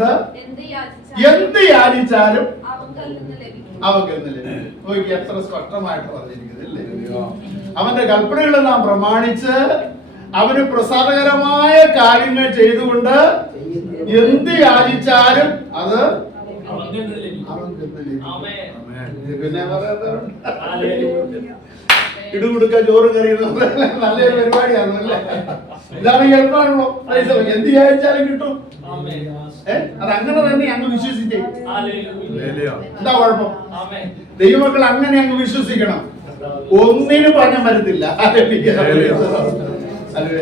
ചെയ്തുകൊണ്ട് എന്ത് യാചിച്ചാലും അവങ്കിൽ നിന്ന് ലഭിക്കും. നോക്കി എത്ര സ്പഷ്ടമായിട്ട് പറഞ്ഞിരിക്കുന്നില്ലേ? അവന്റെ കൽപ്പനകളെ നാം പ്രമാണിച്ച് അവന് പ്രസാദകരമായ കാര്യങ്ങൾ ചെയ്തുകൊണ്ട് എന്ത് യാചിച്ചാലും അത് പിന്നെ ഇടുകൊടുക്ക ചോറ് കറി നല്ലൊരു പരിപാടിയാണല്ലേ. ഇതാണ് എളുപ്പമാണല്ലോ. എന്ത് യാചിച്ചാലും കിട്ടും. അതങ്ങനെ തന്നെ അങ്ങ് വിശ്വസിച്ചേ. എന്താ കുഴപ്പം? ദൈവമക്കൾ അങ്ങനെ അങ്ങ് വിശ്വസിക്കണം. ഒന്നിനും പറഞ്ഞാൽ വരത്തില്ല.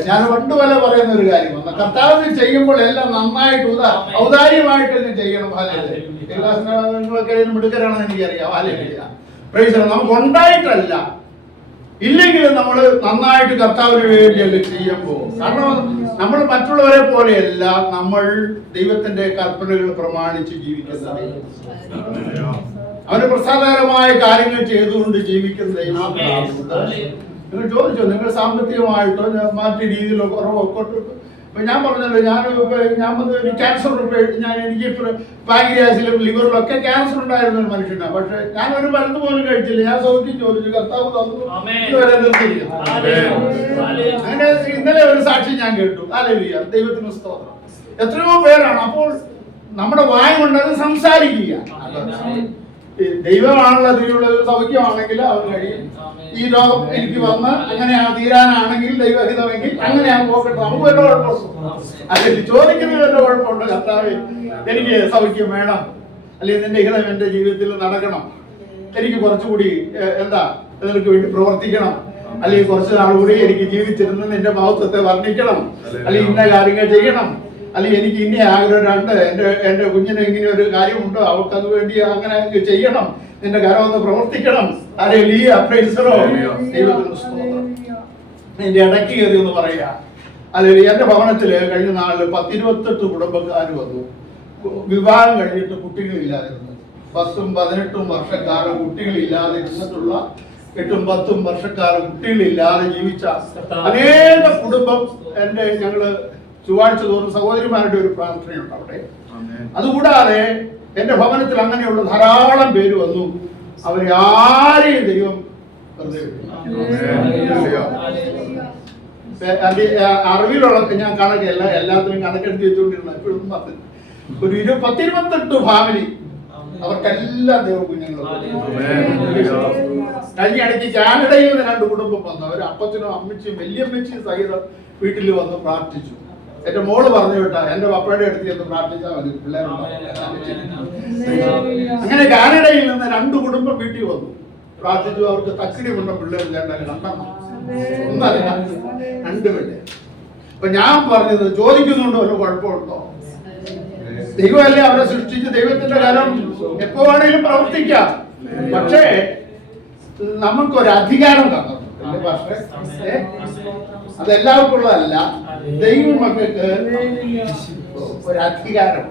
ഞാൻ പണ്ടുപോലെ പറയുന്ന ഒരു കാര്യമാണ്, കർത്താവിന് ചെയ്യുമ്പോൾ എല്ലാം നന്നായിട്ട് ഔദാര്യമായിട്ട് തന്നെ ചെയ്യണം. നിങ്ങളൊക്കെ മിടുക്കരാണെന്ന് എനിക്കറിയാം. നമുക്ക് ഉണ്ടായിട്ടല്ല, ഇല്ലെങ്കിലും നമ്മൾ നന്നായിട്ട് കർത്താവിന് വേണ്ടിയല്ലേ ചെയ്യുമ്പോൾ. കാരണം നമ്മൾ മറ്റുള്ളവരെ പോലെയല്ല, നമ്മൾ ദൈവത്തിന്റെ കൽപ്പനകൾ പ്രമാണിച്ച് ജീവിക്കുന്നത്, അവന് പ്രസാദകരമായ കാര്യങ്ങൾ ചെയ്തുകൊണ്ട് ജീവിക്കുന്ന ദൈവം. നിങ്ങൾ ചോദിച്ചോ, നിങ്ങൾ സാമ്പത്തികമായിട്ടോ മറ്റു രീതിയിലോ കുറവൊക്കെ. ഇപ്പൊ ഞാൻ പറഞ്ഞല്ലോ, ഞാൻ ക്യാൻസർ, എനിക്ക് പാങ്ക്രിയാസിലും ലിവറിലും ഒക്കെ ക്യാൻസർ ഉണ്ടായിരുന്ന ഒരു മനുഷ്യനാണ്. പക്ഷെ ഞാൻ ഒരു മരുന്ന് പോലും കഴിച്ചില്ല. ഞാൻ സൗഖ്യം ചോദിച്ചു, കർത്താവ് തന്നു, ഇതുവരെ നിർത്തിയില്ല. അങ്ങനെ ഇന്നലെ ഒരു സാക്ഷി ഞാൻ കേട്ടു. ഹല്ലേലൂയ, ദൈവത്തിന് സ്തോത്രം. എത്രയോ പേരാണ്. അപ്പോൾ നമ്മുടെ വായ കൊണ്ട് അത് സംസാരിക്കുക. ദൈവമാണല്ലോ അതിനുള്ള സൗഖ്യമാണെങ്കിൽ അവർ കഴിയും. ഈ രോഗം എനിക്ക് വന്ന് അങ്ങനെ തീരാനാണെങ്കിൽ ദൈവഹിതമെങ്കിൽ അങ്ങനെ പോകട്ടെ, നമുക്ക് വല്ല കുഴപ്പമുണ്ടോ? അല്ലെങ്കിൽ ചോദിക്കുന്നത് വല്ല കുഴപ്പമുണ്ടോ? കർത്താവേ, എനിക്ക് സൗഖ്യം വേണം, അല്ലെങ്കിൽ നിന്റെ ഹിതം എന്റെ ജീവിതത്തിൽ നടക്കണം, എനിക്ക് കുറച്ചുകൂടി നിനക്ക് വേണ്ടി പ്രവർത്തിക്കണം, അല്ലെങ്കിൽ കുറച്ച് നാളുകൂടി എനിക്ക് ജീവിച്ചിരുന്ന് നിന്റെ മഹത്വത്തെ വർണ്ണിക്കണം, അല്ലെങ്കിൽ ഇന്ന കാര്യങ്ങൾ ചെയ്യണം, അല്ലെങ്കിൽ എനിക്ക് ഇന്ന ആഗ്രഹമുണ്ട്, എന്റെ കുഞ്ഞിന് ഇങ്ങനെ ഒരു കാര്യമുണ്ടോ, അവർക്ക് അത് വേണ്ടി അങ്ങനെ ചെയ്യണം, നിന്റെ കരം ഒന്ന് പ്രവർത്തിക്കണം. എന്റെ ഇടയ്ക്ക് കയറി ഒന്ന് പറയുക. അല്ലെങ്കിൽ എന്റെ ഭവനത്തില് കഴിഞ്ഞ നാളില് 10-28 കുടുംബക്കാർ വന്നു. വിവാഹം കഴിഞ്ഞിട്ട് കുട്ടികളില്ലാതിരുന്നു. 10-18 വർഷക്കാലം കുട്ടികളില്ലാതെ ഇരുന്നിട്ടുള്ള 8-10 വർഷക്കാലം കുട്ടികളില്ലാതെ ജീവിച്ച അനേക കുടുംബം ഞങ്ങള് ചൊവ്വാഴ്ച തോറും സഹോദരിമാരുടെ ഒരു പ്രാർത്ഥനയുണ്ട് അവിടെ. അതുകൂടാതെ എന്റെ ഭവനത്തിൽ അങ്ങനെയുള്ള ധാരാളം പേര് വന്നു. അവരെ ആരെയും ദൈവം അറിവിലുള്ള ഞാൻ കണക്കല്ല, എല്ലാത്തിനും കണക്കെടുത്ത് വെച്ചുകൊണ്ടിരുന്ന എപ്പോഴും ഒരു 10-28 ഫാമിലി, അവർക്കെല്ലാം ദൈവ കുഞ്ഞുങ്ങളും. കഴിഞ്ഞ ഇടയ്ക്ക് കാനഡയിൽ നിന്ന് 2 കുടുംബം വന്നു. അവർ അപ്പച്ചനും അമ്മച്ചിയും വല്യമ്മച്ചിയും സഹിതം വീട്ടിൽ വന്ന് പ്രാർത്ഥിച്ചു. എന്റെ മോള് പറഞ്ഞു കേട്ടാ, എന്റെ പപ്പയുടെ അടുത്ത് എന്ന് പ്രാർത്ഥിച്ചാൽ മതി, പിള്ളേരുണ്ടാവും. അങ്ങനെ കാനഡയിൽ നിന്ന് 2 കുടുംബം വീട്ടിൽ വന്നു, പ്രാർത്ഥിച്ചു. അവർക്ക് തക്കിടി കൊണ്ട പിള്ളേരില്ല, ഒന്നല്ല 2 പിള്ളേർ. അപ്പൊ ഞാൻ പറഞ്ഞത്, ചോദിക്കുന്നുണ്ടോ ഒരു കുഴപ്പമുണ്ടോ? ദൈവമല്ലേ അവരെ സൃഷ്ടിച്ച്, ദൈവത്തിന്റെ കാലം എപ്പോ വേണേലും പ്രവർത്തിക്കാം. പക്ഷേ നമുക്കൊരു അധികാരം തന്നിട്ടുണ്ട്. പക്ഷേ അതെല്ലാവർക്കും ഉള്ളതല്ല. ദൈവമക്കൾക്ക് ഒരു അധികാരം,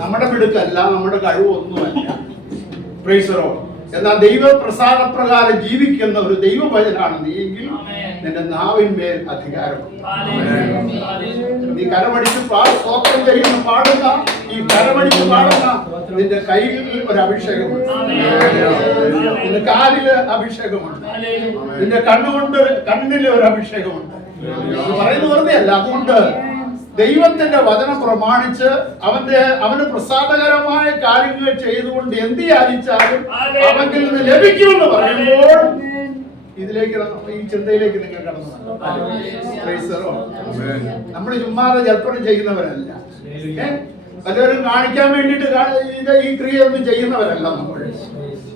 നമ്മുടെ മിടുക്കല്ല, നമ്മുടെ കഴിവൊന്നുമല്ല. Praise the Lord. എന്നാൽ ദൈവപ്രസാദപ്രകാരം ജീവിക്കുന്ന ഒരു ദൈവഭജനാണ് നീ എങ്കിൽ നിന്റെ നാവിന്മേൽ അധികാരമുണ്ട്. നീ കരമടിച്ച് സ്തോത്രം ചെയ്യുന്ന പാടുക, ഈ കരമടിച്ച് പാടുക, നിന്റെ കയ്യിൽ ഒരു അഭിഷേകമുണ്ട്, നിന്റെ കാലില് അഭിഷേകമുണ്ട്, നിന്റെ കണ്ണില് ഒരു അഭിഷേകമുണ്ട്. പറയുന്നത് വെറുതെ അല്ല. അതുകൊണ്ട് ദൈവത്തിന്റെ വചനം പ്രമാണിച്ച് അവന് പ്രസാദകരമായ കാര്യങ്ങൾ ചെയ്തുകൊണ്ട് എന്ത് യാചിച്ചാലും അവങ്കിൽ നിന്ന് ലഭിക്കുമെന്ന് പറയുമ്പോൾ ഇതിലേക്ക്, ഈ ചിന്തയിലേക്ക് നിങ്ങൾ കടന്നു. നമ്മൾ ചുമ്മാതെ ജൽപ്പനം ചെയ്യുന്നവരല്ല, പലരും കാണിക്കാൻ വേണ്ടിയിട്ട് ഈ ക്രിയ ഒന്നും ചെയ്യുന്നവരല്ല നമ്മൾ.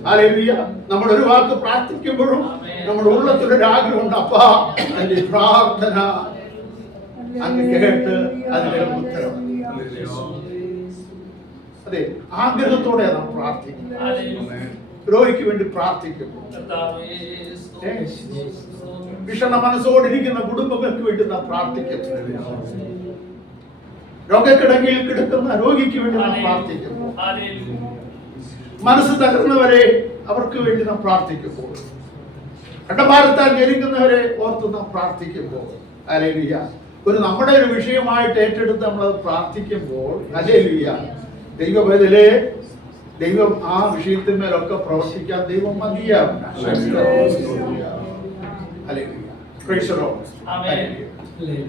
ഹല്ലേലൂയ. നമ്മൾ ഒരു വാക്ക് പ്രാർത്ഥിക്കുമ്പോഴും നമ്മുടെ ഉള്ളത്തിലൊരു ആഗ്രഹമുണ്ട്, അപ്പാ എന്റെ പ്രാർത്ഥന അങ്ങ് കേട്ട് അതിന്റെ ഉത്തരം. അതെ, ആഗ്രഹത്തോടെ നാം പ്രാർത്ഥിക്കും. രോഗിക്ക് വേണ്ടി പ്രാർത്ഥിക്കുമ്പോൾ, വിഷണ മനസ്സോടിരിക്കുന്ന കുടുംബങ്ങൾക്ക് വേണ്ടി നാം പ്രാർത്ഥിക്കും. രോഗക്കിടങ്ങിൽ കിടക്കുന്ന രോഗിക്ക് വേണ്ടി നാം പ്രാർത്ഥിക്കുമ്പോൾ, മനസ്സ് തകർന്നവരെ അവർക്ക് വേണ്ടി നാം പ്രാർത്ഥിക്കുമ്പോൾ, കടഭാരത്താൽ ജനിക്കുന്നവരെ ഓർത്ത് നാം പ്രാർത്ഥിക്കുമ്പോൾ, ഹല്ലേലൂയ, നമ്മുടെ ഒരു വിഷയമായിട്ട് ഏറ്റെടുത്ത് നമ്മൾ പ്രാർത്ഥിക്കുമ്പോൾ ഹല്ലേലൂയ, ദൈവവേദലേ, ദൈവം ആ വിഷയത്തിന്മേലൊക്കെ പ്രവർത്തിക്കാൻ ദൈവം മതിയാകും.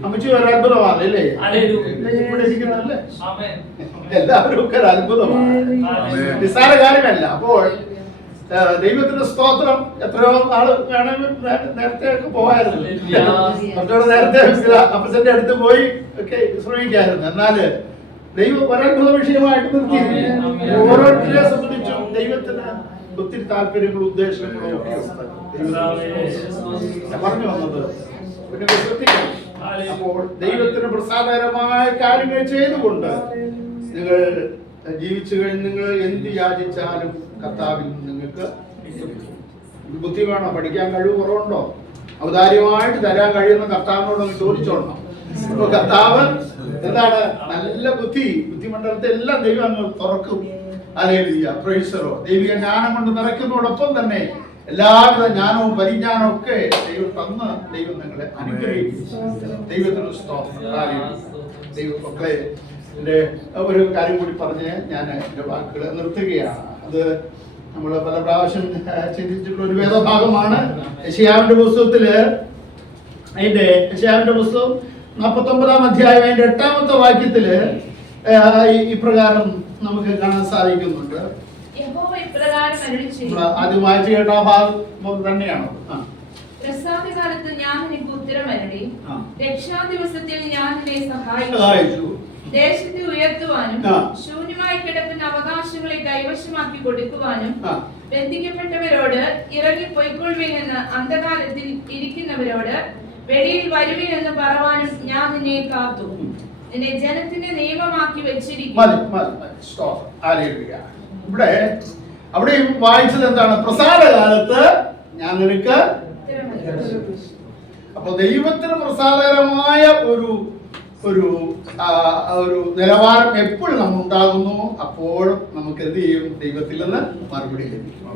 അമ്മച്ചി ഒരു അത്ഭുതമാണല്ലേ, ഇവിടെ ഇരിക്കുന്നതല്ലേ, എല്ലാവരും ഒക്കെ ഒരു അത്ഭുതമാണ്, നിസ്സാര കാര്യമല്ല. അപ്പോൾ ദൈവത്തിന്റെ സ്തോത്രം. എത്രയോ നാള് വേണമെങ്കിൽ നേരത്തെ ഒക്കെ പോകായിരുന്നു, കുറച്ചുകൂടെ നേരത്തെ അപ്പച്ചന്റെ അടുത്ത് പോയി ഒക്കെ ശ്രമിക്കായിരുന്നു. എന്നാല് ദൈവം ഒരത്ഭുത വിഷയമായിട്ട് നിർത്തിയിരുന്നു. ഓരോരുത്തരെ സംബന്ധിച്ചും ദൈവത്തിന് ഒത്തിരി താല്പര്യങ്ങളും ഉദ്ദേശങ്ങളും ഒക്കെ പറഞ്ഞു വന്നത് പിന്നെ ശ്രദ്ധിക്കണം. അപ്പോൾ ദൈവത്തിന് പ്രസാദകരമായ കാര്യങ്ങൾ ചെയ്തുകൊണ്ട് നിങ്ങൾ ജീവിച്ചു കഴിഞ്ഞ് നിങ്ങൾ എന്ത് യാചിച്ചാലും കർത്താവിൽ നിന്ന് നിങ്ങൾക്ക് ബുദ്ധി വേണോ? പഠിക്കാൻ കഴിവ് കുറവുണ്ടോ? ഔദാര്യമായിട്ട് തരാൻ കഴിയുന്ന കർത്താവിനോട് ചോദിച്ചോളണം. അപ്പൊ കർത്താവ് എന്താണ്? നല്ല ബുദ്ധിമണ്ഡലത്തെ എല്ലാം ദൈവം അങ്ങ് തുറക്കും. Hallelujah, praise the Lord. ദൈവിക ജ്ഞാനം കൊണ്ട് നിറയ്ക്കുന്നതോടൊപ്പം തന്നെ എല്ലാവിധ ജ്ഞാനവും പരിജ്ഞാനവും ഒക്കെ ദൈവം തന്ന് ദൈവം നിങ്ങളെ അനുഗ്രഹിക്കും. ദൈവത്തിന് സ്തോത്രം. ദൈവമക്കളെ, എൻ്റെ ഒരു കാര്യം കൂടി പറഞ്ഞ് ഞാൻ എൻ്റെ വാക്കുകൾ നിർത്തുകയാണ്. അത് നമ്മൾ പല പ്രാവശ്യം ചിന്തിച്ചിട്ടുള്ള ഒരു വേദഭാഗമാണ്. യെശയ്യാവിന്റെ പുസ്തകത്തില്, അതിന്റെ യെശയ്യാവിന്റെ പുസ്തകം 49-ാം അധ്യായം അതിന്റെ 8-ാമത്തെ വാക്യത്തില് ഇപ്രകാരം നമുക്ക് കാണാൻ സാധിക്കുന്നുണ്ട്. ആദ്യം വായിച്ചു കേട്ട ഭാഗം തന്നെയാണോ? പ്രസാദകാലത്ത് ഞാൻ നിനക്ക് ഉത്തരമരുളി, രക്ഷാദിവസത്തിൽ ഞാൻ നിന്നെ സഹായിച്ചു. ദേശത്തെ ഉയർത്തുവാനും ശൂന്യമായി കിടക്കുന്ന അവകാശങ്ങളെ കൈവശമാക്കി കൊടുക്കുവാനും ബന്ധിക്കപ്പെട്ടവരോട് ഇറങ്ങി പൊയ്ക്കൊള്ളുവിൻ എന്ന് അന്ധകാരത്തിൽ ഇരിക്കുന്നവരോട് വെളിയിൽ വരുവിൻ എന്ന് പറവാനും ഞാൻ നിന്നെ കാത്തു. നിന്നെ ജനത്തിന്റെ നിയമമാക്കി വെച്ചിരിക്കുന്നു. അവിടെ വായിച്ചത് എന്താണ്? പ്രസാദകാലത്ത് ഞാൻ നിനക്ക്. അപ്പൊ ദൈവത്തിന് പ്രസാദകരമായ ഒരു ഒരു ഒരു നിലവാരം എപ്പോഴും നമ്മൾ ഉണ്ടാകുന്നു, അപ്പോൾ നമുക്ക് എന്ത് ചെയ്യും? ദൈവത്തിൽ നിന്ന് മറുപടി ലഭിക്കും.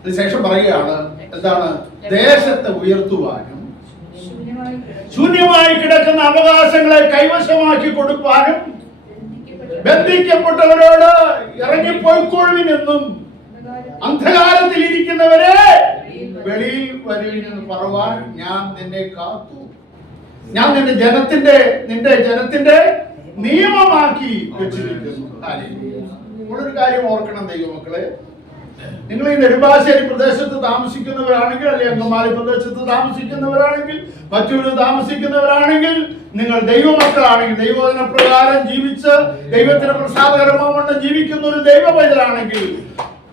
അതിനുശേഷം പറയുകയാണ് എന്താണ്? ദേശത്തെ ഉയർത്തുവാനും ശൂന്യമായി കിടക്കുന്ന അവകാശങ്ങളെ കൈവശമാക്കി കൊടുക്കാനും ബന്ധിക്കപ്പെട്ടവരോട് ഇറങ്ങിപ്പോയിക്കൊള്ളുവിനെന്നും അന്ധകാരത്തിൽ ഇരിക്കുന്നവരെ വെളിയിൽ വരുവിനെന്ന് പറവാൻ ഞാൻ നിന്നെ കാത്തു. ഞാൻ നിന്റെ ജനത്തിന്റെ നിയമമാക്കി വെച്ചിരിക്കുന്നു. ഒരു കാര്യം ഓർക്കണം ദൈവമക്കളെ, നിങ്ങൾ ഈ നെടുമ്പാശ്ശേരി പ്രദേശത്ത് താമസിക്കുന്നവരാണെങ്കിൽ, അല്ലെങ്കിൽ അങ്കമാലി പ്രദേശത്ത് താമസിക്കുന്നവരാണെങ്കിൽ, മറ്റൊരു താമസിക്കുന്നവരാണെങ്കിൽ, നിങ്ങൾ ദൈവമക്കളാണെങ്കിൽ, ദൈവവചന പ്രകാരം ജീവിച്ച് ദൈവത്തിന് പ്രസാദകരമാവണ്ണം ജീവിക്കുന്ന ഒരു ദൈവ പൈതലാണെങ്കിൽ,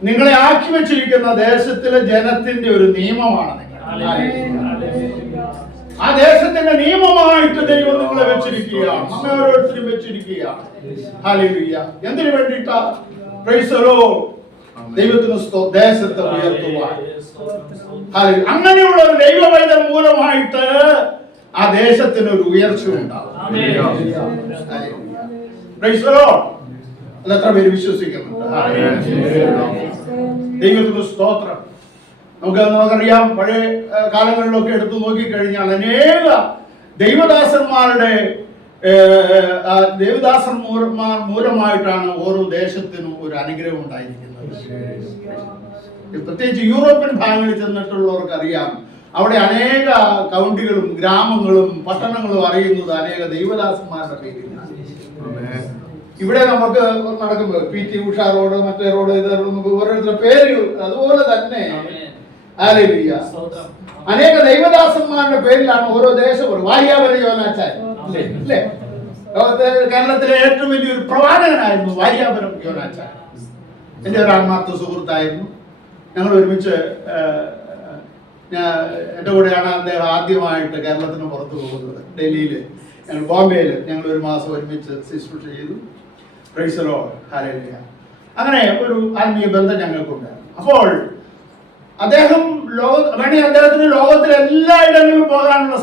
നിങ്ങളെ ആക്കി വെച്ചിരിക്കുന്ന ദേശത്തിലെ ജനത്തിന്റെ ഒരു നിയമമാണ് നിങ്ങൾ. ആ ദേശത്തിന്റെ നിയമമായിട്ട് ദൈവം നിങ്ങളെ വെച്ചിരിക്കുകയാണ്, നമ്മെ ഓരോരുത്തരും വെച്ചിരിക്കുകയാണ്. ഹല്ലേലൂയ. എന്തിനു വേണ്ടിയിട്ടാ? Praise the Lord. ദൈവത്തിന് ദേശത്തെ ഉയർത്തുവാൻ. അങ്ങനെയുള്ള ഒരു ദൈവ പൈതൽ മൂലമായിട്ട് ആ ദേശത്തിന് ഒരു ഉയർച്ച ഉണ്ടാവും. Praise the Lord. എത്ര പേര് വിശ്വസിക്കുന്നുണ്ട്? ദൈവത്തിന് സ്തോത്രം. നമുക്കറിയാം, പഴയ കാലങ്ങളിലൊക്കെ എടുത്തു നോക്കിക്കഴിഞ്ഞാൽ അനേക ദൈവദാസന്മാരുടെ മൂലമായിട്ടാണ് ഓരോ ദേശത്തിനും ഒരു അനുഗ്രഹം ഉണ്ടായിരിക്കുന്നത്. പ്രത്യേകിച്ച് യൂറോപ്യൻ ഭാഗങ്ങളിൽ ചെന്നിട്ടുള്ളവർക്ക് അറിയാം, അവിടെ അനേക കൗണ്ടികളും ഗ്രാമങ്ങളും പട്ടണങ്ങളും അറിയുന്നത് അനേക ദൈവദാസന്മാരുടെ പേരിലാണ്. ഇവിടെ നമുക്ക് നടക്കുമ്പോൾ PT ഉഷ റോഡ്, മറ്റേ റോഡ്, ഇത് ഓരോരുത്തരുടെ പേരുകൾ അതുപോലെ തന്നെ അനേക ദൈവദാസന്മാരുടെ പേരിലാണ് ഓരോ ദേശവും. വാര്യാപുരം യോനാച്ചാൻ അല്ലേ? കേരളത്തിലെ ഏറ്റവും വലിയൊരു പ്രവാചകനായിരുന്നു വാര്യാപുരം യോനാച്ചാൻ. എൻ്റെ ഒരു ആത്മാർത്ഥ സുഹൃത്തായിരുന്നു. ഞങ്ങൾ ഒരുമിച്ച്, എൻ്റെ കൂടെയാണ് അദ്ദേഹം ആദ്യമായിട്ട് കേരളത്തിന് പുറത്തു പോകുന്നത്. ഡൽഹിയിൽ, ഞങ്ങൾ ബോംബെയിൽ ഞങ്ങൾ ഒരു മാസം ഒരുമിച്ച് ശുശ്രൂഷ ചെയ്തു. Praise the Lord. ഹല്ലേലൂയ. അങ്ങനെ ഒരു ആത്മീയ ബന്ധം ഞങ്ങൾക്കുണ്ട്. അപ്പോൾ അദ്ദേഹത്തിന് ലോകത്തിലെ എല്ലായിടങ്ങളിലും പോകാനുള്ള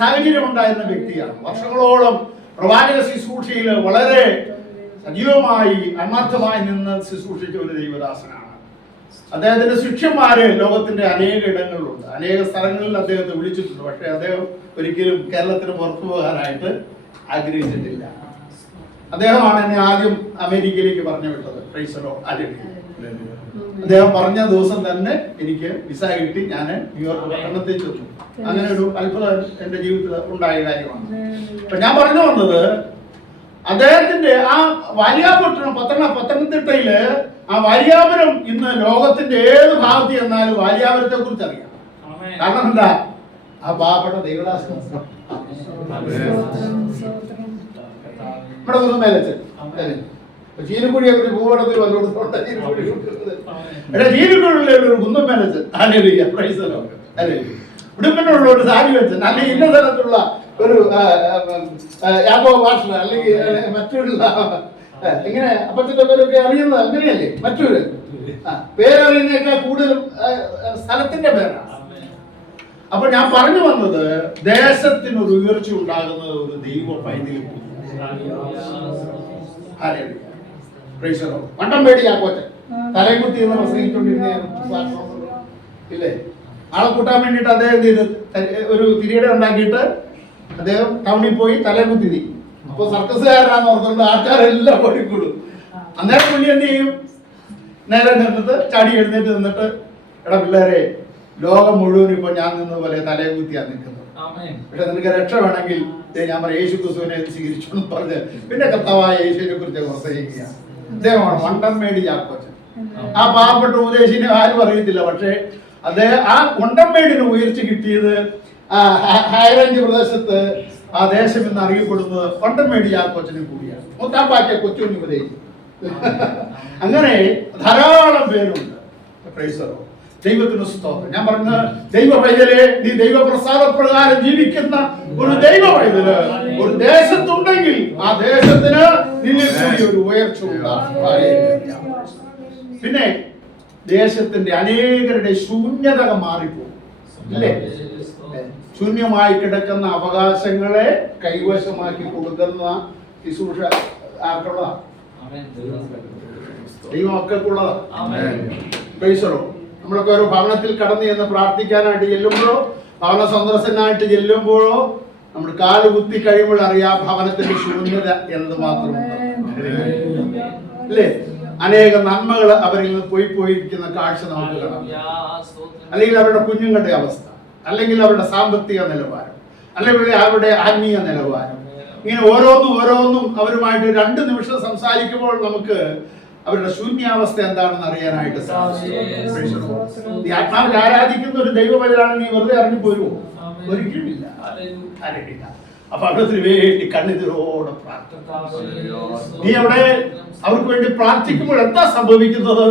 സാഹചര്യം ഉണ്ടായിരുന്ന വ്യക്തിയാണ്. വർഷങ്ങളോളം പ്രവാചക ശുശ്രൂഷയിൽ വളരെ സജീവമായി ആത്മാർത്ഥമായി നിന്ന് ശുശ്രൂഷിച്ച ഒരു ദൈവദാസനാണ്. അദ്ദേഹത്തിന്റെ ശിഷ്യന്മാരെ ലോകത്തിന്റെ അനേക ഇടങ്ങളിലുണ്ട്, അനേക സ്ഥലങ്ങളിൽ അദ്ദേഹത്തെ വിളിച്ചിട്ടുണ്ട്. പക്ഷെ അദ്ദേഹം ഒരിക്കലും കേരളത്തിന് പുറത്തു പോകാനായിട്ട് ആഗ്രഹിച്ചിട്ടില്ല. അദ്ദേഹമാണ് എന്നെ ആദ്യം അമേരിക്കയിലേക്ക് പറഞ്ഞു വിട്ടത്. അദ്ദേഹം പറഞ്ഞ ദിവസം തന്നെ എനിക്ക് വിസ കിട്ടി. ഞാൻ ന്യൂയോർക്ക് പട്ടണത്തിൽ ചെന്നു. അങ്ങനെ ഒരു അത്ഭുതം എന്റെ ജീവിതത്തിൽ ഉണ്ടായ കാര്യമാണ്. അപ്പൊ ഞാൻ പറഞ്ഞു വന്നത്, അദ്ദേഹത്തിന്റെ ആ വാര്യാപട്ടണം പത്തനംതിട്ടയില് ആ വാര്യാപുരം ഇന്ന് ലോകത്തിന്റെ ഏത് ഭാഗത്ത് ചെന്നാലും വാര്യാപുരത്തെ കുറിച്ച് അറിയാം. കാരണം എന്താ? ആ പാവപ്പെട്ട ദേവദാസൻ ഇവിടെ ഒന്നും മേലച്ചൻ ചീനക്കുഴിയെ കുറിച്ച് ഭൂപടത്തിൽ വല്ലോടുത്തോണ്ട് ചീനക്കുഴിയുള്ള ഒരു കുന്നം മേലച്ചൻ അല്ലെ, ഉടുപ്പിനുള്ള ഒരു സാരി വെച്ചൻ, അല്ലെങ്കിൽ ഇന്ന സ്ഥലത്തുള്ള ഒരു യാഗോ ഭാഷ, അല്ലെങ്കിൽ മറ്റൊരു ഇങ്ങനെ അപ്പത്തിന്റെ പേരൊക്കെ അറിയുന്നത് അങ്ങനെയല്ലേ? മറ്റൊരു പേരറിയുന്നേക്കാൾ കൂടുതലും സ്ഥലത്തിന്റെ പേരാണ്. അപ്പൊ ഞാൻ പറഞ്ഞു വന്നത്, ദേശത്തിനൊരു ഉയർച്ച ഉണ്ടാകുന്നത് ഒരു ദൈവ പൈതൽ. മണ്ടംപേടി യാക്കോച്ചൻ തലകുത്തി എന്ന് പ്രസംഗിച്ചുകൊണ്ടിരുന്ന ഇല്ലേ? ആളെ കൂട്ടാൻ വേണ്ടിയിട്ട് അദ്ദേഹം ചെയ്ത് ഒരു തിരിയുടെ ഉണ്ടാക്കിയിട്ട് അദ്ദേഹം ടൗണിൽ പോയി തലകുത്തി നീ. അപ്പൊ സർക്കസുകാരനാന്ന് ഓർത്തുകൊണ്ട് ആൾക്കാരെല്ലാം ഓടിക്കൂടും. അന്നേരം പുള്ളി എന്ത് ചെയ്യും? നേരെ നിന്നിട്ട് ചാടി എഴുന്നേറ്റ് നിന്നിട്ട്, എടാ പിള്ളേരെ, ലോകം മുഴുവൻ ഇപ്പൊ ഞാൻ നിന്ന പോലെ തലയെ കുത്തിയാ നിൽക്കുന്നത്. പക്ഷെ നിനക്ക് രക്ഷ വേണമെങ്കിൽ ഞാൻ പറയാം, യേശു ക്രിസ്തുവിനെ സ്വീകരിച്ചു എന്ന് പറഞ്ഞ് പിന്നെ കർത്താവായ യേശുവിനെ കുറിച്ച് പ്രസംഗിക്കുക. അദ്ദേഹമാണ് വണ്ടംമേടി യാക്കോച്ചൻ. ആ പാവപ്പെട്ട ഉപദേശിനെ ആരും അറിയത്തില്ല. പക്ഷെ അദ്ദേഹം ആ വണ്ടംമേടിന് ഉയർച്ച കിട്ടിയത് ഹൈറേഞ്ച് പ്രദേശത്ത് ആ ദേശം എന്ന് അറിയപ്പെടുന്നത് വണ്ടംമേടി യാക്കോച്ചനെ കൂടിയാണ്. മുത്താപ്പാക്കിയ കൊച്ചുണ്ണി ഉപദേശി. അങ്ങനെ ധാരാളം പേരുണ്ട്. ദൈവത്തിന് സ്തോത്രം. ഞാൻ പറഞ്ഞ ദൈവ പൈതലെ, നീ ദൈവപ്രസാദ പ്രകാരം ജീവിക്കുന്ന ഒരു ദൈവ പൈതല് ഒരു ദേശത്തുണ്ടെങ്കിൽ ആ ദേശത്തിന് നിന്നെ കൂടി ഒരു ഉയർച്ച ഉണ്ടാകും. പിന്നെ ദേശത്തിന്റെ അനേകരുടെ ശൂന്യത മാറിപ്പോകും ഇല്ലേ? ശൂന്യമായി കിടക്കുന്ന അവകാശങ്ങളെ കൈവശമാക്കി കൊടുക്കുന്ന ശുശ്രൂഷ ആർക്കുള്ളതാണ്? ദൈവമക്കൾക്കുള്ളതാണ്. നമ്മളൊക്കെ ഒരു ഭവനത്തിൽ കടന്നു ചെന്ന് പ്രാർത്ഥിക്കാനായിട്ട് ചെല്ലുമ്പോഴോ ഭവന സന്ദർശനായിട്ട് ചെല്ലുമ്പോഴോ നമ്മൾ കാല് കുത്തി കഴിയുമ്പോൾ അറിയാം ഭവനത്തിന്റെ ശൂന്യത എന്തുമാത്രം അല്ലേ? അനേക നന്മകൾ അവരിൽ നിന്ന് പോയിരിക്കുന്ന കാഴ്ച നമുക്ക് കാണാം. അല്ലെങ്കിൽ അവരുടെ കുഞ്ഞുങ്ങളുടെ അവസ്ഥ, അല്ലെങ്കിൽ അവരുടെ സാമ്പത്തിക നിലവാരം, അല്ലെങ്കിൽ അവരുടെ ആത്മീയ നിലവാരം, ഇങ്ങനെ ഓരോന്നും അവരുമായിട്ട് 2 നിമിഷം സംസാരിക്കുമ്പോൾ നമുക്ക് അവരുടെ ശൂന്യാവസ്ഥ എന്താണെന്ന് അറിയാനായിട്ട് സാധിക്കും. നീ ആത്മാവിൽ ആരാധിക്കുന്ന ഒരു ദൈവപൈതലാണ്, നീ വെറുതെ അറിഞ്ഞു പോരുമോ? ഒരിക്കലുമില്ല. അപ്പൊ അവർക്ക് വേണ്ടി കണ്ണിതിരോടെ പ്രാർത്ഥന. നീ അവിടെ അവർക്ക് വേണ്ടി പ്രാർത്ഥിക്കുമ്പോൾ എന്താ സംഭവിക്കുന്നത്?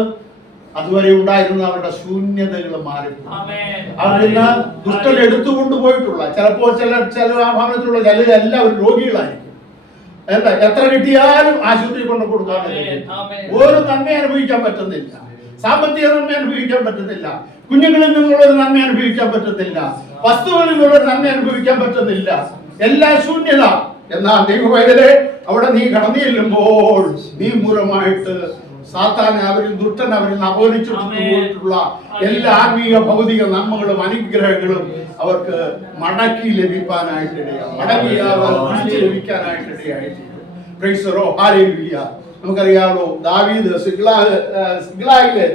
അതുവരെ ഉണ്ടായിരുന്ന അവരുടെ ശൂന്യതകൾ മാറിപ്പോകും. അവരിൽ നിന്ന് ദുഷ്ടൻ എടുത്തുകൊണ്ടുപോയിട്ടുള്ള ചിലപ്പോൾ ചില ആ ഭവനത്തിലുള്ള എല്ലാവരും രോഗികളായിരിക്കും. എത്ര കിട്ടിയാലും ആശുപത്രി കൊണ്ട് കൊടുക്കാൻ ഒരു നന്മ അനുഭവിക്കാൻ പറ്റുന്നില്ല. സാമ്പത്തിക നന്മ അനുഭവിക്കാൻ പറ്റുന്നില്ല. കുഞ്ഞുങ്ങളിൽ നിന്നുള്ള ഒരു നന്മ അനുഭവിക്കാൻ പറ്റുന്നില്ല. വസ്തുക്കളിൽ നിന്നുള്ള ഒരു നന്മ അനുഭവിക്കാൻ പറ്റുന്നില്ല. എല്ലാ ശൂന്യത. എന്നാൽ ദൈവപൈതലെ, അവിടെ നീ കടന്നു ചെല്ലുമ്പോൾ നീ മൂലമായിട്ട് സാത്താൻ അവരിൽ ദുഷ്ടൻ അവരിൽ അപഹരിച്ചിട്ടുള്ള എല്ലാ ആത്മീയ ഭൗതിക നന്മകളും അനുഗ്രഹങ്ങളും അവർക്ക് മടക്കി ലഭിക്കാനായിട്ടിടയായി. നമുക്കറിയാമല്ലോ, ദാവീദ് സിഗ്ലാഗില്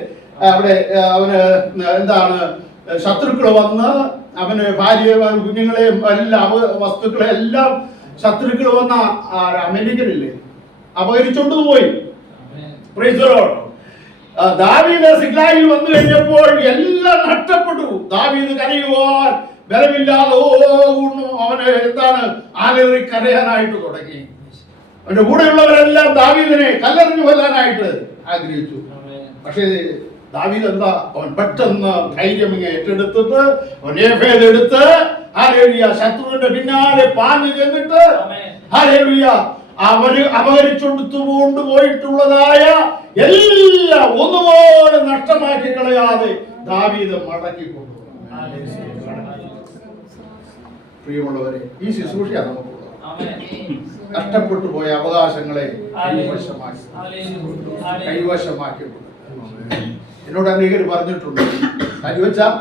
അവിടെ അവന് എന്താണ് ശത്രുക്കൾ വന്ന് അവന് ഭാര്യയെ കുഞ്ഞുങ്ങളെയും എല്ലാ വസ്തുക്കളെ എല്ലാം ശത്രുക്കൾ വന്ന അമേരിക്കനില്ലേ അപഹരിച്ചോണ്ട് പോയി. ദാവീദ് സിഗ്ലാഗിൽ വന്നു കഴിഞ്ഞപ്പോൾ എല്ലാം നഷ്ടപ്പെട്ടു. ദാവീദ് കരയുവാൻ ബലമില്ലാതെ അവന് എന്താണ് ആലറി കരയാനായിട്ട് തുടങ്ങി. അവന്റെ കൂടെയുള്ളവരെല്ലാം ദാവീദിനെ കല്ലെറിഞ്ഞു കൊല്ലാനായിട്ട് ആഗ്രഹിച്ചു. പക്ഷേ ദാവീദ് എന്താ, അവൻ പെട്ടെന്ന് ധൈര്യം ഏറ്റെടുത്തിട്ട് എടുത്ത് ശത്രുവിന്റെ പിന്നാലെ പാഞ്ഞു ചെന്നിട്ട് അവര് അപഹരിച്ചെടുത്തുകൊണ്ട് പോയിട്ടുള്ളതായ എല്ലാം ഒന്നുപോലെ നഷ്ടമാക്കി കളയാതെ ദാവീദ് മടക്കി കൊണ്ടുപോകും. പ്രിയമുള്ളവരെ, ഈ ശുശ്രൂഷയാണ് നമുക്കുള്ളത്. നഷ്ടപ്പെട്ടു പോയ അവകാശങ്ങളെ കൈവശമാക്കി എന്നോട് അനേകർ പറഞ്ഞിട്ടുണ്ട്, വെച്ചാൽ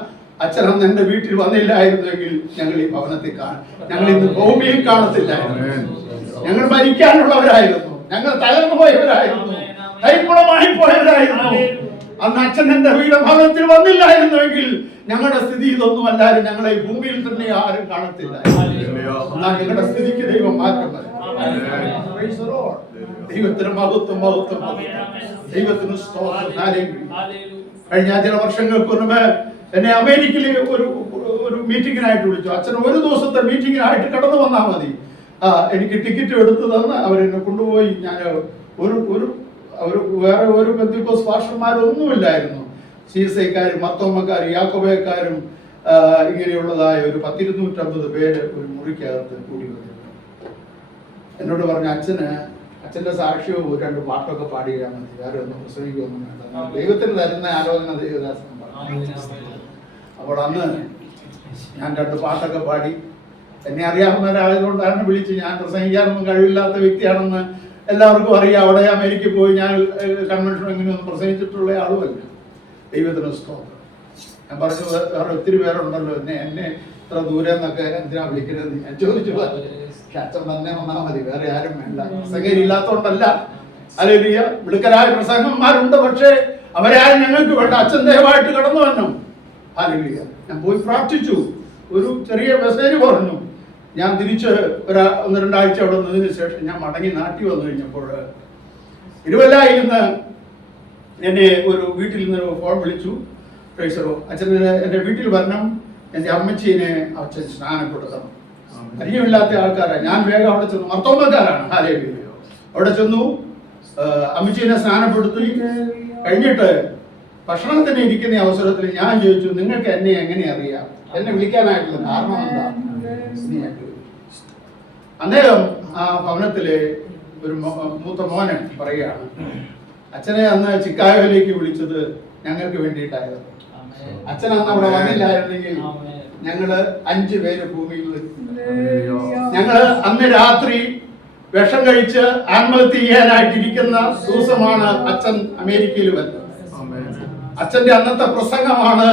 അച്ഛൻ അന്ന് എന്റെ വീട്ടിൽ വന്നില്ലായിരുന്നെങ്കിൽ ഞങ്ങൾ ഈ ഭവനത്തിൽ ഞങ്ങൾ ഇന്ന് ഭൂമിയിൽ കാണത്തില്ലായിരുന്നു. ഞങ്ങൾ മരിക്കാനുള്ളവരായിരുന്നു, ഞങ്ങൾ തകർന്നു പോയവരായിരുന്നു, തൈക്കുളമായി പോയവരായിരുന്നു. അന്ന് അച്ഛൻ എന്റെ വീട് ഭവനത്തിൽ വന്നില്ലായിരുന്നുവെങ്കിൽ ഞങ്ങളുടെ സ്ഥിതി ഇതൊന്നും അല്ലായിരുന്നു. ഞങ്ങളെ ഈ ഭൂമിയിൽ തന്നെ ആരും കാണത്തില്ല. എന്നാൽ ഞങ്ങളുടെ സ്ഥിതിക്ക് ദൈവം മാറ്റുന്നത്. ദൈവത്തിന് മഹത്വം, മഹത്വം, ദൈവത്തിന് സ്തോത്രം. കഴിഞ്ഞ ചില വർഷങ്ങൾക്ക് മുൻപ് എന്നെ അമേരിക്കയിൽ ഒരു മീറ്റിങ്ങിനായിട്ട് വിളിച്ചു. അച്ഛൻ ഒരു ദിവസത്തെ മീറ്റിങ്ങിനായിട്ട് കടന്നു വന്നാൽ മതി, എനിക്ക് ടിക്കറ്റ് എടുത്തു തന്ന് അവരെന്നെ കൊണ്ടുപോയി. ഞാൻ വേറെ ഒരു പെന്തക്കോസ്ത് പാസ്റ്റർമാരൊന്നുമില്ലായിരുന്നു. CSIക്കാരും മർത്തോമക്കാരും യാക്കോബക്കാരും ഇങ്ങനെയുള്ളതായ ഒരു 100-250 പേര് ഒരു മുറിക്കകത്ത് കൂടി വന്നു. എന്നോട് പറഞ്ഞു, അച്ഛൻ്റെ സാക്ഷ്യവും 2 പാട്ടൊക്കെ പാടിയാൽ മതി, വേറെ ഒന്നും പ്രസംഗിക്കൊന്നും വേണ്ട, ദൈവത്തിന് തരുന്ന ആലോചന ദൈവദാസൻ പറഞ്ഞു. അപ്പോൾ അന്ന് ഞാൻ 2 പാട്ടൊക്കെ പാടി. എന്നെ അറിയാവുന്ന ഒരാളായതുകൊണ്ടാണ് വിളിച്ച്. ഞാൻ പ്രസംഗിക്കാനൊന്നും കഴിവില്ലാത്ത വ്യക്തിയാണെന്ന് എല്ലാവർക്കും അറിയാം. അവിടെ അമേരിക്കയിൽ പോയി ഞാൻ കൺവെൻഷൻ ഇങ്ങനെയൊന്നും പ്രസംഗിച്ചിട്ടുള്ള ആളുമല്ല. ദൈവത്തിന് സ്തോത്രം. ഞാൻ പറഞ്ഞു, വേറെ ഒത്തിരി പേരുണ്ടല്ലോ, എന്നെ ഇത്ര ദൂരെ നിന്നൊക്കെ എന്തിനാ വിളിക്കുന്നത്? ഞാൻ ചോദിച്ചു, അച്ഛൻ തന്നെ വന്നാൽ മതി, വേറെ ആരും വേണ്ട. പ്രസംഗരില്ലാത്തോണ്ടല്ല, ഹല്ലേലൂയ, മിടുക്കരായ പ്രസംഗന്മാരുണ്ട്, പക്ഷേ അവരാരും ഞങ്ങൾക്ക് വേണ്ട. അച്ഛൻ ദയവായിട്ട് കടന്നു വന്നു. ഹല്ലേലൂയ. ഞാൻ പോയി പ്രാർത്ഥിച്ചു, ഒരു ചെറിയ മെസ്സേജ് പറഞ്ഞു. ഞാൻ തിരിച്ച് 1-2 ആഴ്ച അവിടെ നിന്നതിന് ശേഷം ഞാൻ മടങ്ങി നാട്ടിൽ വന്നു കഴിഞ്ഞപ്പോൾ ഇരുവല്ലായിൽ നിന്ന് എന്നെ ഒരു വീട്ടിൽ നിന്ന് ഫോൺ വിളിച്ചു. പ്രൈസറോ, അച്ഛന് എൻ്റെ വീട്ടിൽ വരണം, എൻ്റെ അമ്മച്ചീനെ അച്ഛൻ സ്നാനപ്പെടുത്തണം. പരിചയമില്ലാത്ത ആൾക്കാരാണ്. ഞാൻ വേഗം അവിടെ ചെന്നു. മർത്തോമക്കാരാണ്. ഹല്ലേലൂയ. അവിടെ ചെന്നു, അമ്മച്ചീനെ സ്നാനപ്പെടുത്തി കഴിഞ്ഞിട്ട് ഭക്ഷണത്തിന് ഇരിക്കുന്ന അവസരത്തിൽ ഞാൻ ചോദിച്ചു, നിങ്ങൾക്ക് എന്നെ എങ്ങനെ അറിയാം? എന്നെ വിളിക്കാനായിട്ടുള്ള കാരണം എന്താ? അന്നേരം ആ ഭവനത്തിലെ ഒരു മൂത്ത മോനെ പറയുകയാണ്, അച്ഛനെ അന്ന് ചിക്കാഗോയിലേക്ക് വിളിച്ചത് ഞങ്ങൾക്ക് വേണ്ടിയിട്ടായിരുന്നു. അച്ഛൻ അന്ന് അവിടെ വന്നില്ലായിരുന്നെങ്കിൽ ഞങ്ങള് 5 പേര് ഭൂമിയിൽ. ഞങ്ങള് അന്ന് രാത്രി വിഷം കഴിച്ച് ആത്മഹത്യ ചെയ്യാനായിട്ടിരിക്കുന്ന ദിവസമാണ് അച്ഛൻ അമേരിക്കയിൽ വന്നത്. അച്ഛന്റെ അന്നത്തെ പ്രസംഗമാണ്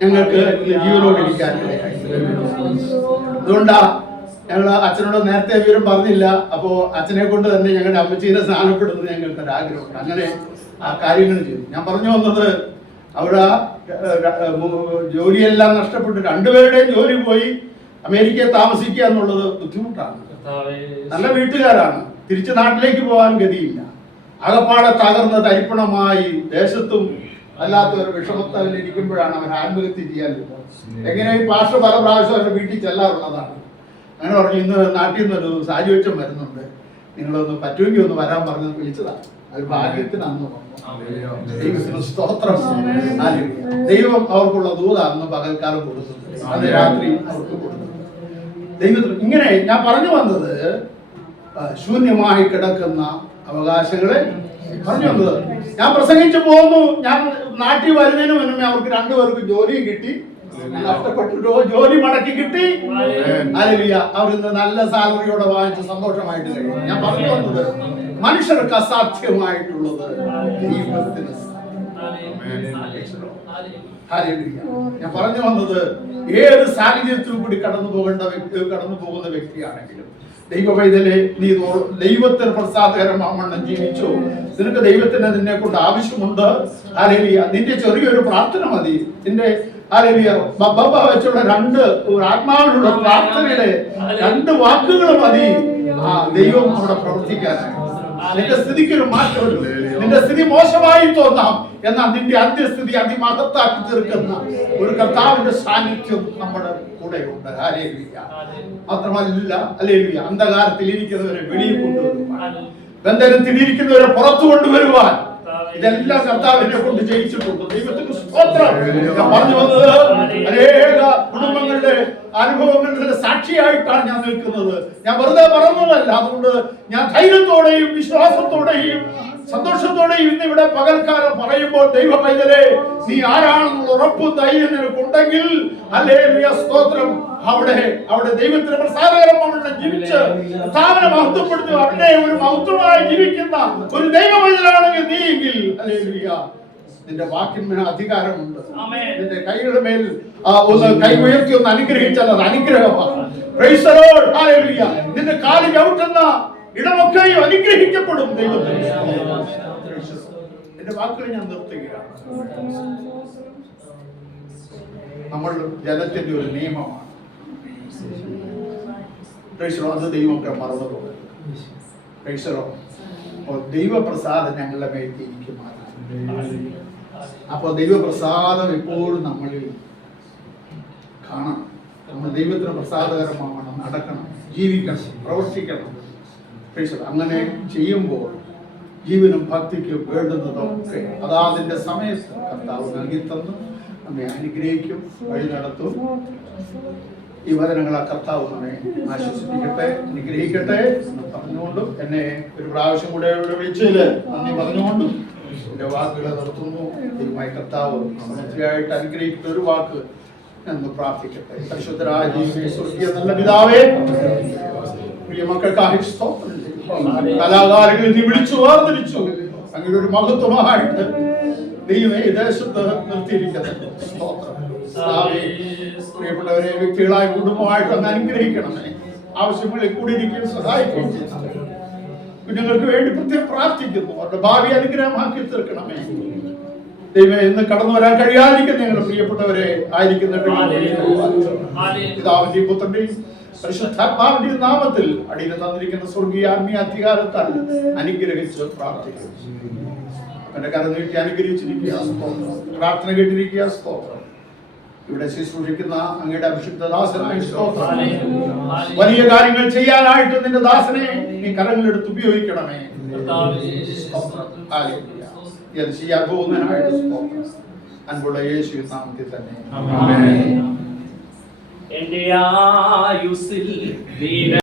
ഞങ്ങൾക്ക് ജീവനോടിരിക്കാൻ. അതുകൊണ്ടാ ഞങ്ങൾ അച്ഛനോട് നേരത്തെ വിവരം പറഞ്ഞില്ല. അപ്പോ അച്ഛനെ കൊണ്ട് തന്നെ ഞങ്ങളുടെ അമ്മച്ചീനെ സ്നാനപ്പെടുന്നത് ഞങ്ങൾക്ക് ഒരു ആഗ്രഹമുണ്ട്. അങ്ങനെ ആ കാര്യങ്ങൾ ചെയ്തു. ഞാൻ പറഞ്ഞു വന്നത്, അവിടെ ജോലിയെല്ലാം നഷ്ടപ്പെട്ടു. 2 പേരുടെയും ജോലി പോയി. അമേരിക്കയിൽ താമസിക്കുക എന്നുള്ളത് ബുദ്ധിമുട്ടാണ്. നല്ല വീട്ടുകാരാണ്, തിരിച്ച് നാട്ടിലേക്ക് പോകാൻ ഗതിയില്ല. അകപ്പാടെ തകർന്ന് തരിപ്പണമായി ദേശത്തും അല്ലാത്ത ഒരു വിഷമത്തിൽ ഇരിക്കുമ്പോഴാണ് അവൻ ആത്മഹത്യ ചെയ്യാൻ പോകുന്നത്. എങ്ങനെ ഈ പാസ്റ്റർ പല പ്രാവശ്യം അവരുടെ വീട്ടിൽ ചെല്ലാറുള്ളതാണ്. അങ്ങനെ പറഞ്ഞു, ഇന്ന് നാട്ടിൽ നിന്നൊരു സാജുവച്ചം വരുന്നുണ്ട്, നിങ്ങളൊന്ന് പറ്റുമെങ്കിൽ ഒന്ന് വരാൻ പറഞ്ഞ് വിളിച്ചതാണ്. അത് ഭാഗ്യത്തിന് അന്ന് ദൈവത്തിന് സ്തോത്രം. ദൈവം അവർക്കുള്ള ദൂത അന്ന് പകൽക്കാലം കൊടുത്തത്, അന്ന് രാത്രി അവർക്ക് കൊടുത്തത്. ദൈവത്തിന് ഇങ്ങനെ ഞാൻ പറഞ്ഞു വന്നത്, ശൂന്യമായി കിടക്കുന്ന അവകാശങ്ങളെ പറഞ്ഞു വന്നത്. ഞാൻ പ്രസംഗിച്ചു പോന്നു. ഞാൻ നാട്ടിൽ വരുന്നതിന് മുന്നേ അവർക്ക് 2 പേർക്ക് ജോലിയും കിട്ടി. നഷ്ടപ്പെട്ടു ജോലി മടക്കി കിട്ടി. ഹല്ലേലൂയ. അവരിന്ന് നല്ല സാലറിയോടെ വാങ്ങിച്ച് സന്തോഷമായിട്ട് കഴിയും. ഞാൻ പറഞ്ഞു വന്നത്, മനുഷ്യർക്ക് അസാധ്യമായിട്ടുള്ളത് ദൈവത്തിന്. ഹല്ലേലൂയ. ഞാൻ പറഞ്ഞു വന്നത്, ഏത് സാഹചര്യത്തിൽ കൂടി കടന്നു പോകുന്ന വ്യക്തിയാണെങ്കിലും ദൈവവൈതലെ, നീ ദൈവത്തിന് പ്രസാദകരമാവണ്ണം ജീവിച്ചു. നിനക്ക് ദൈവത്തിന് നിന്നെ കൊണ്ട് ആവശ്യമുണ്ട്. ഹല്ലേലൂയ. നിന്റെ ചെറിയൊരു പ്രാർത്ഥന മതി. നിന്റെ ഹല്ലേലൂയ ബബ്ബ വെച്ചുള്ള 2 ആത്മാവിലുള്ള പ്രാർത്ഥനയുടെ 2 വാക്കുകൾ മതി ദൈവം അവിടെ പ്രവർത്തിക്കാനായി. നിന്റെ സ്ഥിതിക്കൊരു മാറ്റമുണ്ട്. നിന്റെ സ്ഥിതി മോശമായി തോന്നാം, എന്നാൽ നിന്റെ അന്ത്യസ്ഥിതി അതിമഹത്താക്കി തീർക്കുന്ന ഒരു കർത്താവിന്റെ സാന്നിധ്യം നമ്മുടെ കൂടെയുണ്ട്. ഹല്ലേലൂയ. മാത്രമല്ല, ഹല്ലേലൂയ, അന്ധകാരത്തിൽ ഇരിക്കുന്നവരെ വെളിയിൽ കൊണ്ടുവരുവാൻ, ബന്ധനത്തിൽ ഇരിക്കുന്നവരെ പുറത്തു കൊണ്ടുവരുവാൻ, ഇതെല്ലാം കർത്താവിനെ കൊണ്ട് ജയിച്ചിട്ടുണ്ട്. ദൈവത്തിന് സ്തോത്രം. ഞാൻ പറഞ്ഞു വന്നത്, അനേക കുടുംബങ്ങളുടെ അനുഭവങ്ങളുടെ സാക്ഷിയായിട്ടാണ് ഞാൻ നിൽക്കുന്നത്. ഞാൻ വെറുതെ പറഞ്ഞതല്ല. അതുകൊണ്ട് ഞാൻ ധൈര്യത്തോടെയും വിശ്വാസത്തോടെയും സന്തോഷത്തോടെയും ഇന്നിവിടെ പകൽക്കാലം പറയുമ്പോൾ, ദൈവ പൈതലേ, നീ ആരാണെന്നുള്ള ഉറപ്പും ധൈര്യം നിനക്കുണ്ടെങ്കിൽ, ഹല്ലേലൂയ, സ്തോത്രം, അവിടെ ദൈവത്തിന് പ്രസാദകരമാവണ്ണം ജീവിച്ച് കർത്താവിനെ മഹത്വപ്പെടുത്തുക. അവിടെ ഒരു മഹത്വമായി ജീവിക്കുന്ന ഒരു ദൈവ പൈതലാണെങ്കിൽ നീയെങ്കിൽ, ഹല്ലേലൂയ, നിന്റെ വാക്കിന്മേൽ അധികാരമുണ്ട്. നിന്റെ കൈകളുടെ മേൽ ഒന്ന് കൈ ഉയർത്തി ഒന്ന് അനുഗ്രഹിച്ചാൽ അത് അനുഗ്രഹമാണ്. Praise the Lord. Hallelujah. നിന്റെ കാല് ചവിട്ടുന്ന ഇടമൊക്കെയും അനുഗ്രഹിക്കപ്പെടും. ദൈവത്തിന്റെ എന്റെ വാക്കുകൾ ഞാൻ നിർത്തുകയാണ്. നമ്മൾ ജലത്തിന്റെ ഒരു നിയമമാണ്. അത് ദൈവമൊക്കെ മറന്നുപോകും. ദൈവപ്രസാദം ഞങ്ങളുടെ മേൽ ഇരിക്കുമാറാണ്. അപ്പോൾ ദൈവപ്രസാദം എപ്പോഴും നമ്മളിൽ കാണണം. നമ്മൾ ദൈവത്തിന് പ്രസാദകരമാവണം, നടക്കണം, ജീവിക്കണം, പ്രവർത്തിക്കണം. അങ്ങനെ ചെയ്യുമ്പോൾ ജീവനും ഭക്തിക്കും വേണ്ടുന്നതൊക്കെ അതാതിന്റെ സമയത്ത് കർത്താവ് നൽകി തന്ന് നമ്മെ അനുഗ്രഹിക്കും, വഴി നടത്തും. ഈ വചനങ്ങളെ കർത്താവ് നമ്മെ ആശ്വസിപ്പിക്കട്ടെ, അനുഗ്രഹിക്കട്ടെ എന്ന് പറഞ്ഞുകൊണ്ടും എന്നെ ഒരു പ്രാവശ്യം കൂടെ വിളിച്ചതില് നന്ദി പറഞ്ഞുകൊണ്ടും എന്റെ വാക്കുകളെ നിർത്തുന്നു. ദൈവമായ കർത്താവ് സമൃദ്ധിയായിട്ട് അനുഗ്രഹിക്കുന്ന ഒരു വാക്ക് എന്ന് പ്രാർത്ഥിക്കട്ടെ. പരിശുദ്ധരായ ദൈവമേ, സ്വർഗീയ നല്ല പിതാവേ, പ്രിയ മക്കൾക്കായി സ്തോത്രം. കലാകാരങ്ങളിൽ നീ വിളിച്ചു വേർതിരിച്ചു അങ്ങനെ ഒരു മഹത്വമായിട്ട് ദൈവമേ ഈ ദേശത്ത് നിർത്തിയിരിക്കുന്നത് സ്തോത്രം. പ്രിയപ്പെട്ടവരെ വ്യക്തികളായ കുടുംബമായിട്ട് ഒന്ന് അനുഗ്രഹിക്കണമേ. ആവശ്യങ്ങളിൽ കൂടിയിരിക്കാൻ സഹായിക്കുകയും ചെയ്യണമേ. കുഞ്ഞുങ്ങൾക്ക് വേണ്ടി പ്രത്യേകം പ്രാർത്ഥിക്കുന്നു. അവരുടെ ഭാവി അനുഗ്രഹമാക്കി തീർക്കണമേ. ദൈവമേ, ഇന്ന് കടന്നു വരാൻ കഴിയാതിരിക്കുന്ന ഞങ്ങളുടെ പ്രിയപ്പെട്ടവരെ ആയിരിക്കുന്ന പിതാവിന്റെയും പുത്രന്റെയും പരിശുദ്ധാത്മാവിന്റെയും നാമത്തിൽ അടിയിൽ തന്നിരിക്കുന്ന സ്വർഗീയ ആത്മീയ അധികാരത്താൽ അനുഗ്രഹിച്ച് പ്രാർത്ഥിക്കുന്നു. എന്റെ കരം നീട്ടി അനുഗ്രഹിച്ചിരിക്കുക സ്തോത്രം. പ്രാർത്ഥന കേട്ടിരിക്കുക സ്തോത്രം. ഇവിടെ ശുശ്രൂഷിക്കുന്ന അങ്ങയുടെ അഭിഷിക്ത ദാസനായ സ്തോത്രം. വലിയ കാര്യങ്ങൾ ചെയ്യാനായിട്ട് നിന്റെ ദാസനെ നീ കരങ്ങളെടുത്ത് ഉപയോഗിക്കണമേ. ചെയ്യാൻ പോകുന്നതിനായിട്ട് സ്തോത്രം. അൻപുള്ള യേശു നാമത്തിൽ തന്നെ എന്റെ ആയുസ്സിൽ